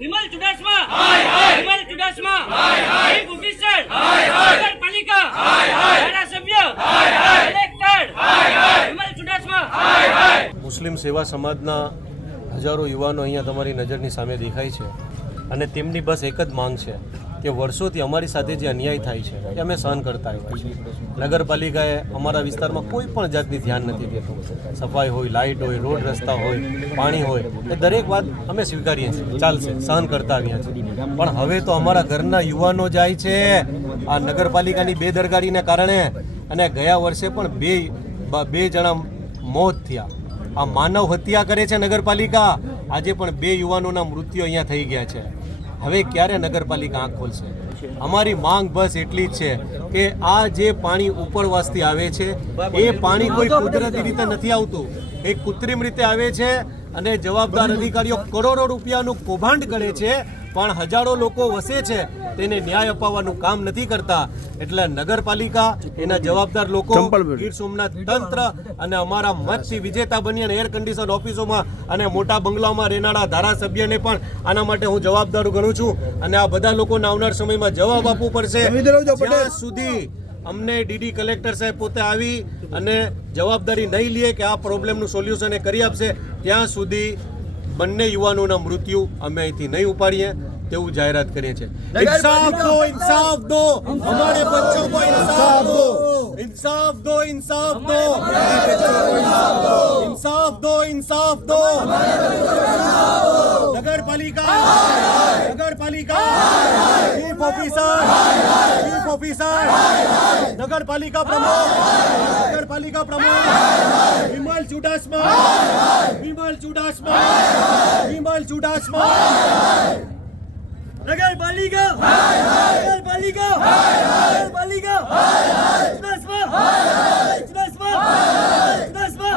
Vimal Chudasama. Vimal Chudasama. Chief હાય નગરપાલિકા. ધારાસભ્ય. કલેક્ટર. વિમલ ચુડાસમા. મુસ્લિમ સેવા સમાજના હજારો યુવાનો અહીંયા તમારી નજરની સામે દેખાય છે અને તેમની બસ એક જ માંગ છે. કે વર્ષોથી અમારી સાથે જે અન્યાય થાય છે, એ અમે સહન કરતા આવ્યા છીએ. નગરપાલિકાએ અમારા વિસ્તારમાં કોઈ પણ જાતની ધ્યાન નથી દેતું. સફાઈ હોય, લાઇટ હોય, રોડ રસ્તા હોય, પાણી હોય, એ દરેક વાત અમે સ્વીકારીએ છીએ. ચાલશે, સહન કરતા આવ્યા છીએ. પણ હવે તો અમારા ઘરના યુવાનો જાય છે. આ નગરપાલિકાની બેદરકારીને કારણે અને ગયા વર્ષે પણ બે બે જણા મોત થયા. આ માનવ હત્યા કરે છે નગરપાલિકા. આજે પણ બે યુવાનોના મૃત્યુ અહીંયા થઈ ગયા છે. હવે ક્યારે નગરપાલિકા આંખ ખોલશે? અમારી માંગ બસ એટલી જ છે કે આ જે પાણી ઉપરવાસથી આવે છે, એ પાણી કોઈ કુદરતી રીતે નથી આવતું. એ કૃત્રિમ રીતે આવે છે અને જવાબદાર અધિકારીઓ કરોડો રૂપિયાનું કૌભાંડ કરે છે, પણ હજારો લોકો વસે છે. તેને ન્યાય અપાવવાનું કામ નથી કરતા. એટલે નગરપાલિકા એના જવાબદાર લોકો ગીર સોમનાથ તંત્ર અને અમારા મતથી વિજેતા બની અને એર કન્ડિશન ઓફિસોમાં અને મોટા બંગલાઓમાં રહેનારા ધારાસભ્યને પણ આના માટે હું જવાબદાર ગણું છું. અને આ બધા લોકોને આવનાર સમયમાં જવાબ આપવું પડશે. સુધી અમને ડીડી કલેક્ટર સાહેબ પોતે આવી અને જવાબદારી નહીં લે કે આ પ્રોબ્લેમનું સોલ્યુશન એ કરી આપશે ત્યાં સુધી બંને યુવાનોના મૃત્યુ અમે અહીંથી નહીં ઉપાડીએ. તેવું જાહેરાત કરીએ છીએ. ઇન્સાફ દો. ઇન્સાફ દો. અમારે બચ્ચો કો ઇન્સાફ દો. ઇન્સાફ દો ઇન્સાફ દો. ઇન્સાફ દો ઇન્સાફ દો. નગરપાલિકા નગરપાલિકા. ચીફ ઓફિસર ચીફ ઓફિસર નગરપાલિકા પ્રમુખ નગરપાલિકા પ્રમુખ. વિમલ ચુડાસમા વિમલ ચુડાસમા વિમલ ચુડાસમા. નગરપાલિકા! નગરપાલિકા! નગરપાલિકા! ચુડાસમા ચુડાસમા ચુડાસમા